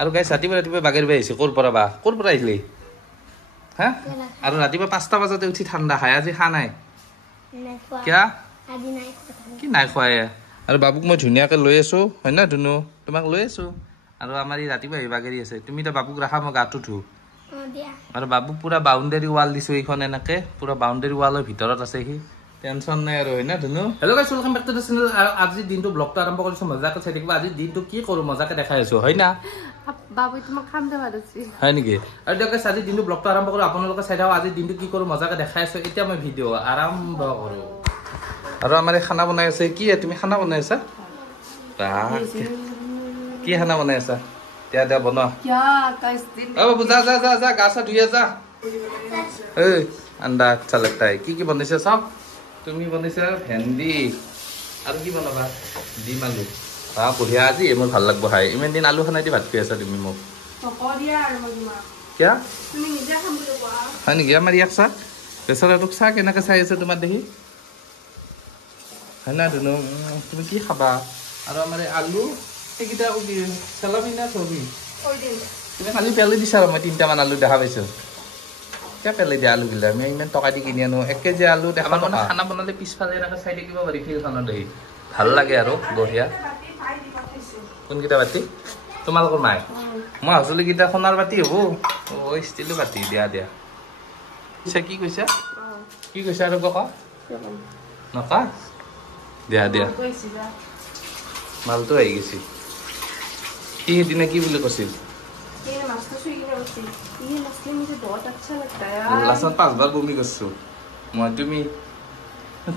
আৰু গাইছ ৰাতিপুৱা বাগেৰ বাই আহিছে ক'ৰ পৰা আহিলি হা আৰু ৰাতিপুৱা 5টা বজাতে উঠি ঠাণ্ডা খাই আজি খা নাই কিয়া কি নাই খোৱাই আৰু বাবুক মই ধুনীয়াকৈ লৈ আছো হয় না ধুনু তোমাক লৈ আছো আৰু আমাৰ ই ৰাতিপুৱা আহি বাগেৰি আছে তুমি এতিয়া বাবুক ৰাখা মই গাটো ধু আৰু বাবুক পুৰা বাউণ্ডাৰী ৱাল দিছো এইখন এনেকে পুৰা বাউণ্ডাৰী ৱালৰ ভিতৰত আছে সি টেনচন নাই আৰু হয় না ধুনু hello' guys welcome back to the channel আৰু আজিৰ দিনটো ব্লগটো আৰম্ভ কৰিছো মজাকে চাই থাকিব আজিৰ দিনটো কি কৰো মজাকে দেখাই আছো হয় না বাবু তোমাক খাম দে বাদছি হয় নেকি আৰু দেখো আজিৰ দিনটো ব্লগটো আৰম্ভ কৰো আপোনালোকে চাই থাকক আজিৰ দিনটো কি কৰো মজাকে দেখাই আছো এতিয়া মই ভিডিঅ' আৰম্ভ কৰো আৰু আমাৰ খানা বনাই আছে কি তুমি খানা বনাই আছা কি খানা বনাই আছা দিয়া বনোৱা বাবু যা গা চা ধুই যা আন্দা আচ্ছা লাগতা है কি বনাইছা চাওক তুমি বনাইছা ভেন্দি আৰু কি বনাবা ডিম আলু বঢ়িয়া আজি মোৰ ভাল লাগব খাই ইমান দিন আলু খানাই দি ভাত খুৱাই আছা তুমি মোক কিয়া হয় নেকি আমাৰ ইয়াক চা বেচৰাটোক চা কেনেকৈ চাই আছে তোমাৰ দেখি হয় না ধুনু তুমি কি খাবা আৰু আমাৰ আলু সেইকেইটা কি চেলাবি না থবি তুমি খালি পেলাই দিছা আৰু মই 3টামান আলু দেখা পাইছো কিয় পেলাই দিয়া আলুগিলা আমি ইমান টকা দি কিনি আনো 1 কেজি আলু আমাৰ মানে খানা বনালে পিছফালে এনেকৈ চাই থাকিব পাৰি ফিল্ডখনত দেখি ভাল লাগে আৰু বঢ়িয়া কোনকেইটা বাতি তোমালোকৰ মাই মই ভাবিছিলো কেইটা সোণাৰ বাতি হ'ব ষ্টিলৰ বাতি দিয়া কি কৈছা আৰু ককা নকা দিয়া মালটো আহি গৈছে কি সেইদিনা কি বুলি কৈছিল লাষ্টত 5বাৰ বমি কৰিছো মই তুমি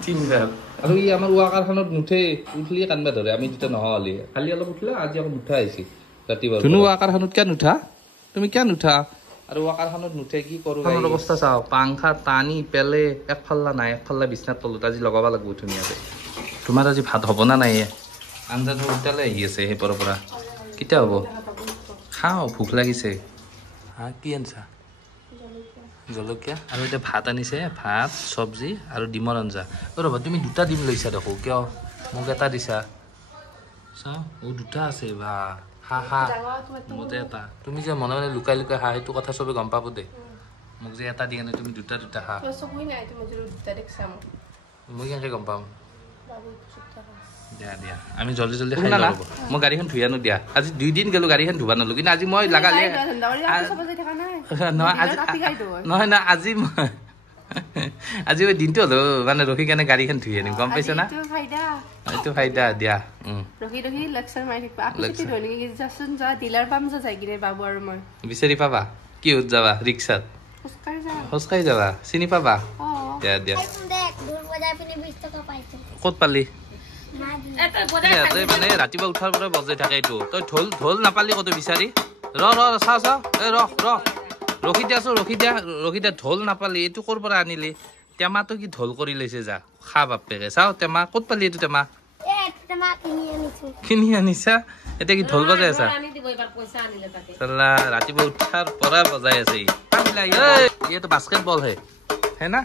3বাৰ আৰু ই আমাৰ ৱাকাৰখনত নুঠে উঠলি কান্দবা ধৰে আমি দুটা নহ'লে কালি অলপ উঠিলে আজি আকৌ নুঠা আহিছে ৰাতিপুৱা ধুনু ৱাকাৰখনত কিয় নুঠা তুমি কিয় নুঠা আৰু ৱাকাৰখনত নুঠে কি কৰো অৱস্থা চাওঁ পাংখা টানি পেলে একফাল্লা নাই একফাল্লা বিছনাত তলত আজি লগাব লাগিব ধুনীয়াকৈ তোমাৰ আজি ভাত হ'ব না নাই আঞ্জাটো উঠালে আহি আছে সেইপৰৰ পৰা কেতিয়া হ'ব খাওঁ ভোক লাগিছে কি আনছা জলকীয়া আৰু এতিয়া ভাত আনিছে ভাত চব্জি আৰু ডিমৰ আঞ্জা ৰ'বা তুমি 2টা ডিম লৈছা দেখো কিয় মোক এটা দিছা চাওঁ দুটা আছে বা হা মোতে এটা তুমি যে মনে মনে লুকাই হা সেইটো কথা চবে গম পাব দে মোক যে এটা দিয়া নাই তুমি দুটা হা মই কেনেকৈ গম পাম দিয়া আমি জলদি খাই লওঁ মই গাড়ীখন ধুই আনো দিয়া আজি 2 দিন গ'লো গাড়ীখন ধুবা নলো কিন্তু আজি মই লাগালে নহয় না আজি মই দিনটো হ'লেও মানে ৰখি কেনে গাড়ীখন ধুই আনিম গম পাইছা না এইটো ফাইদা দিয়া বিচাৰি পাবা কি হত যাবা ৰিক্সাত খোজকাঢ়ি যাবা চিনি পাবা দিয়া ক'ত পালি মানে ৰাতিপুৱা উঠাৰ পৰা বজাই থাকে এইটো তই ঢোল নাপালি কত বিচাৰি চাওঁ ৰখি দিয়া ঢোল নাপালি এইটো ক'ৰ পৰা আনিলি টেমাটো কি ঢোল কৰি লৈছে যা খা বাপেকে চাওঁ টেমা ক'ত পালি এইটো টেমা কিনি আনিছা এতিয়া কি ঢোল বজাই আছা চালা ৰাতিপুৱা উঠাৰ পৰা বজাই আছে ये तो बास्केटबॉल है ना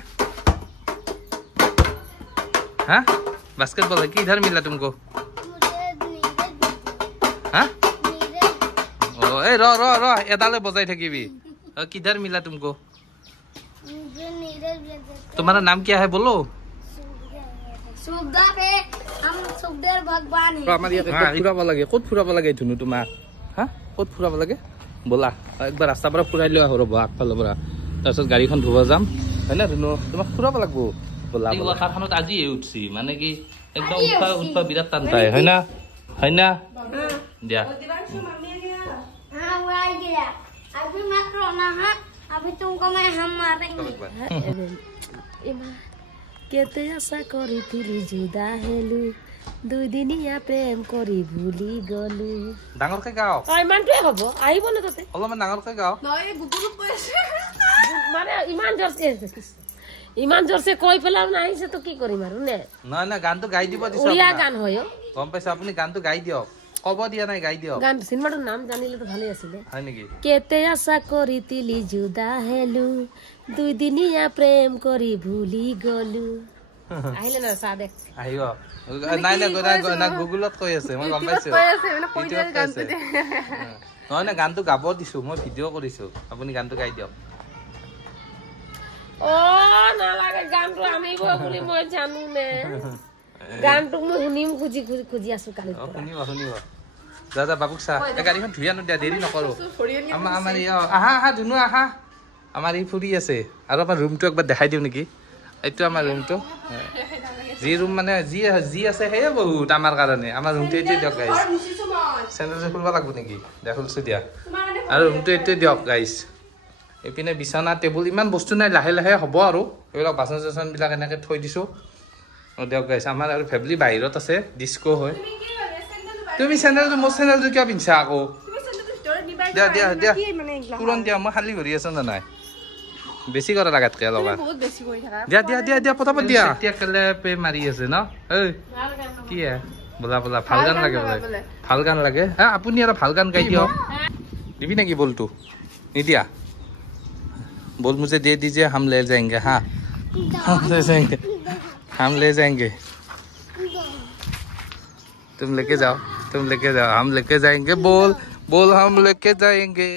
हाँ बास्केटबॉल है किधर मिला तुमको हाँ ओ ए रो एदाले बजाई थकीबी किधर मिला तुमको तुम्हारा नाम क्या है बोलो ক'ত ফুৰাব লাগে ধুনু তোমাক হা ক'ত ফুৰাব লাগে ব'লা একবাৰ ৰাস্তাৰ পৰা ফুৰাই লৈ আহো ৰ'ব আগফালৰ পৰা তাৰপিছত গাড়ীখন ধুব যাম হয় না ধুনু তোমাক ফুৰাব লাগিব ব'লা ৱাকাৰখনত আজি উঠছি মানে কি একদম উঠা বিৰাট টান পায় হয় না দিয়া কেতে আশা কৰিছিলি জুদা হেলো 2 দিনীয়া প্ৰেম কৰি ভুলি গলো ডাঙৰকৈ গাও ইমানটোৱে হ'ব আহিব না তাতে অলপমান ডাঙৰকৈ গাও নহয় গুগুলুক কৈ আছে মানে ইমান জোৰছে কৈ পেলাও নাহিছে তো কি কৰিম আৰু নে না গানটো গাই দিব দিছ উৰিয়া গান হয় গম পাইছা আপুনি গানটো গাই দিয়ক কব দিয়া নাই গাই দিয়ক গান সিনেমাটোৰ নাম জানিলে তো ভালে আছিল হয় নেকি কেতে আশা কৰিছিলি জুদা হেলো 2 দিনীয়া প্ৰেম কৰি ভুলি গলো আহিলে না চাহ দেখ আহিব নাই গুগলত কৈ আছে মই গম পাইছো কৈ আছে মানে কৈ দিয়া গানটো নহয় না গানটো গাব দিছো মই ভিডিঅ' কৰিছো আপুনি গানটো গাই দিয়ক ও নালাগে গানটো আনিব বুলি মই জানো নে গানটো মই শুনিম খুজি আছো কালি শুনিব যা বাবুক চা এই গাড়ীখন ধুই আনো দিয়া দেৰি নকৰো আমাৰ আহা ধুনু আহা আমাৰ এই ফুৰি আছে আৰু আমাৰ ৰুমটো একবাৰ দেখাই দিওঁ নেকি এইটো আমাৰ ৰুমটো যি ৰুম মানে যি আছে সেয়ে বহুত আমাৰ কাৰণে আমাৰ ৰুমটো এইটোৱে দিয়ক গাইছ চেণ্ডেল খুলিব লাগিব নেকি দেখুলছো দিয়া আৰু ৰুমটো এইটোৱে দিয়ক গাইছ এইপিনে বিছনা টেবুল ইমান বস্তু নাই লাহে লাহে হ'ব আৰু এইবিলাক বাচন চাচনবিলাক এনেকৈ থৈ দিছোঁ দিয়ক গাইছ আমাৰ আৰু ফেমিলি বাহিৰত আছে ডিস্কো হয় তুমি চেণ্ডেলটো মোৰ চেণ্ডেলটো কিয় পিন্ধছা আকৌ দিয়া পুৰণ দিয়া মই খালী ঘূৰি আছো নে নাই বেছি কৰা লাগাতকে অলপ দিয়া পটাপট দিয়া এতিয়া কেলে পে মাৰি আছে ন ঐ কি বোলা ভাল গান লাগে বোলে ভাল গান লাগে হা আপুনি আৰু ভাল গান গাই দিয়ক দিবি নেকি বলটো নিদিয়া बोल मुझे दे दीजिए हम ले जाएंगे हाँ हम ले जाएंगे तुम लेके जाओ हम लेके जाएंगे बोल हम लेके जाएंगे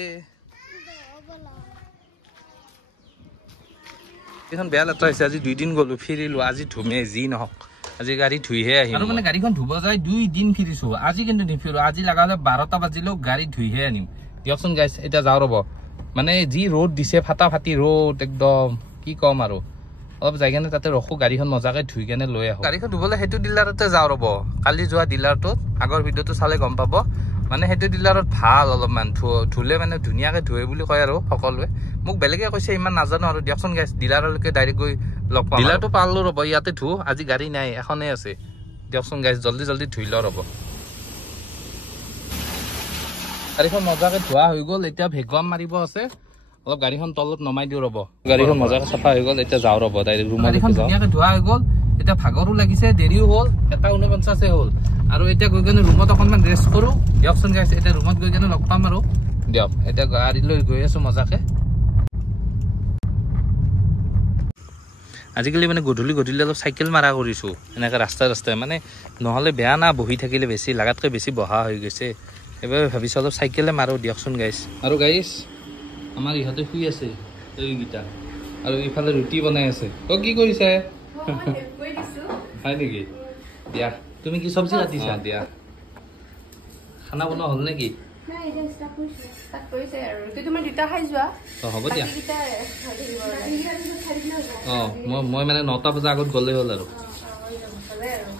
এখন বেয়া লেতেৰা হৈছে আজি 2 দিন গলো ফিৰিলো আজি ধুমে যি নহক আজি গাড়ী ধুইহে আহিম আৰু মানে গাড়ীখন ধুব যায় 2 দিন ফিৰিছো আজি কিন্তু নিফিৰো আজি লাগালে 12টা বাজিলেও গাড়ী ধুইহে আনিম দিয়কচোন গাইছ এতিয়া যাওঁ ৰ'ব মানে যি ৰ'দ দিছে ফাটা ফাটি ৰ'দ একদম কি কম আৰু অলপ যাই কেনে তাতে ৰখো গাড়ীখন মজাকে ধুই কেনে লৈ আহো গাড়ীখন ধুবলৈ সেইটো ডিলাৰতে যাওঁ ৰ'ব কালি যোৱা ডিলাৰটোত আগৰ ভিডিঅ'টো চালে গম পাব মানে সেইটো ডিলাৰত ভাল অলপমান ধুলে মানে ধুনীয়াকে ধুৱে বুলি কয় আৰু সকলোৱে মোক বেলেগে কৈছে ইমান নাজানো আৰু দিয়কচোন গাইছ ডিলাৰলৈকে ডাইৰেক্ট গৈ লগ পাম ডিলাৰটো পালো ৰ'ব ইয়াতে ধু আজি গাড়ী নাই এখনেই আছে দিয়কচোন গাইছ জল্দি ধুই লওঁ ৰ'ব গাড়ীখন মজাকে ধোৱা হৈ গ'ল এতিয়া ভেকুৱাম মাৰিব আছে অলপ গাড়ীখন তলত নমাই দিওঁ ৰ'ব গাড়ীখন মজাকে চাফা হৈ গ'ল এতিয়া যাওঁ ৰ'ব ডাইৰেক্ট ৰুমত ধুনীয়াকে ধোৱা হৈ গ'ল এতিয়া ভাগৰো লাগিছে দেৰিও হ'ল 1:49 হ'ল আৰু এতিয়া গৈ কেনে ৰুমত অকণমান ৰেষ্ট কৰোঁ দিয়কচোন গাইছ এতিয়া ৰুমত গৈ কেনে লগ পাম আৰু দিয়ক এতিয়া গাড়ী লৈ গৈ আছো মজাকে আজিকালি মানে গধূলি অলপ চাইকেল মাৰা কৰিছোঁ এনেকৈ ৰাস্তাই মানে নহ'লে বেয়া না বহি থাকিলে বেছি লাগাতকৈ বেছি বহা হৈ গৈছে এইবাৰ ভাবিছোঁ অলপ চাইকেলে মাৰোঁ দিয়কচোন গাইছ আৰু গাইছ আমাৰ ইহঁতে শুই আছে এইকেইটা আৰু ইফালে ৰুটি বনাই আছে কি কৰিছে হয় নেকি দিয়া তুমি কি চব্জি কাটিছা দিয়া খানা বনোৱা হ'ল নেকি হ'ব দিয়া মই মানে 9টা বজাৰ আগত গ'লেই হ'ল আৰু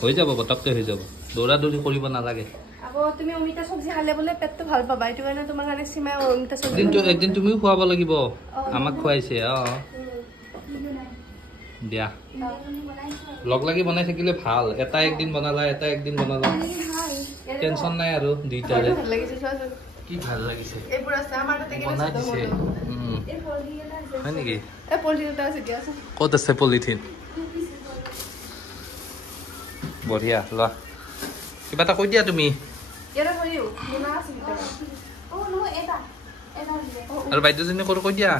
হৈ যাব পটককৈ হৈ যাব দৌৰা-দৌৰি কৰিব নালাগে তুমি অমিতা চব্জি খালে বোলে পেটটো ভাল পাবা এইটো কাৰণে তোমাৰ কাৰণে সিমাই অমিতা চব্জি একদিন তুমিও খুৱাব লাগিব আমাক খুৱাইছে দিয়া লগ লাগি বনাই থাকিলে ভাল এটা একদিন বনালা টেনচন নাই আৰু দুইটাৰে কি ভাল লাগিছে বনাই দিছে হয় নেকি ক'ত আছে পলিথিন বঢ়িয়া লোৱা কিবা এটা কৈ দিয়া তুমি আৰু বাইদেউজনী ক'ত কৈ দিয়া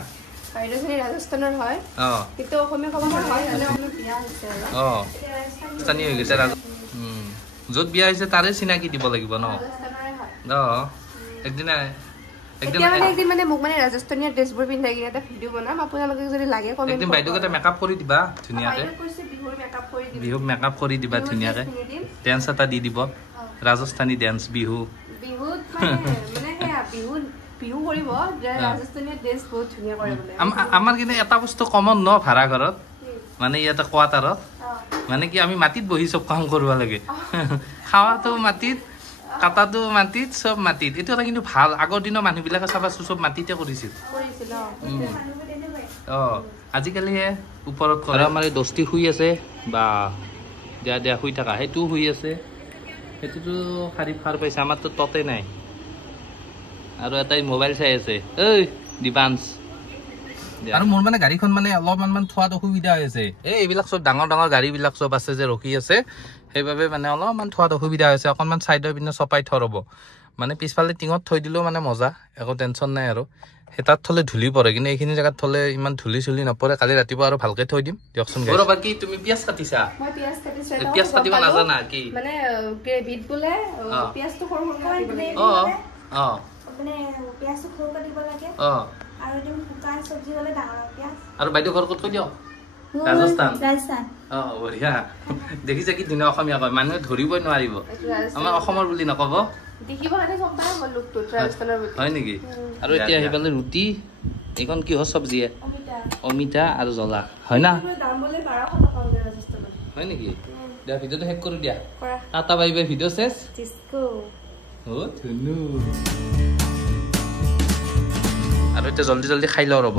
ৰাজস্থানৰ হয় কিন্তু অসমীয়া ক'ব হয় স্থানীয় হৈ গৈছে য'ত বিয়া হৈছে তাৰে চিনাকি দিব লাগিব ন একদিন মানে মোক মানে ৰাজস্থানীয় ড্ৰেছবোৰ পিন্ধাই কিনে এটা ভিডিঅ' বনাম আপোনালোকে যদি লাগে একদিন বাইদেউক এটা মেকআপ কৰি দিবা ধুনীয়াকে বিহুৰ মেকআপ কৰি দিবা ধুনীয়াকে ডেন্স এটা দি দিব ৰাজস্থানী ডেন্স বিহুত কৰিব ৰাজস্থানীয় ড্ৰেছ বহুত ধুনীয়া কৰে বোলে আমাৰ কিন্তু এটা বস্তু কমন ন ভাড়া ঘৰত মানে ইয়াতে কোৱাটাৰত মানে কি আমি মাটিত বহি চব কাম কৰিব লাগে খাৱাটো মাটিত কাটাটো মাটিত চব মাটিত এইটো এটা কিন্তু ভাল আগৰ দিনৰ মানুহবিলাকে চাবাচোন চব মাটিতে কৰিছিল আজিকালিহে ওপৰত কৰে আমাৰ এই দস্তি শুই আছে বা দিয়া শুই থাকা সেইটোও শুই আছে সেইটোতো সাৰ পাইছে আমাৰতো ততে নাই আৰু এটাই মোবাইল চাই আছে ঐ দিবাঞ্চ আৰু মোৰ মানে গাড়ীখন মানে অলপমান থোৱাত অসুবিধা হৈ আছে এইবিলাক চব ডাঙৰ গাড়ীবিলাক চব আছে যে ৰখি আছে সেইবাবে মানে অলপমান থোৱাত অসুবিধা হৈছে অকণমান চাইডৰ পিনে চপাই থ'ব মানে পিছফালে টিঙত থৈ দিলেও মানে মজা একো টেনশ্যন নাই আৰু সেই তাত থ'লে ধূলি পৰে কিন্তু এইখিনি জেগাত থ'লে ইমান ধূলি চুলি নপৰে কালি ৰাতিপুৱা আৰু ভালকৈ থৈ দিম দিয়কচোন ৰ'বা কি তুমি পিঁয়াজ কাটিছা পিঁয়াজ কাটিব নাজানা কি মানে মানে পিয়াজটো সৰু কাটিব লাগে আৰু একদম শুকান চব্জি হ'লে ডাঙৰ পিয়াজ আৰু বাইদেউ ঘৰ ক'ত কৈ দিয়ক ৰাজস্থান ৰাজস্থান বঢ়িয়া দেখিছে কি ধুনীয়া অসমীয়া কয় মানুহে ধৰিবই নোৱাৰিব আমাৰ অসমৰ বুলি নকব হয় নেকি আৰু এতিয়া আহি পালে ৰুটি এইখন কিহৰ চব্জি অমিতা আৰু জ্বলা হয় না হয় নেকি দিয়া ভিডিঅ'টো শেষ কৰোঁ দিয়া টাটা বাই বাই ভিডিঅ' চেছ ধুনু আৰু এতিয়া জল্দি জল্দি খাই লওঁ ৰ'ব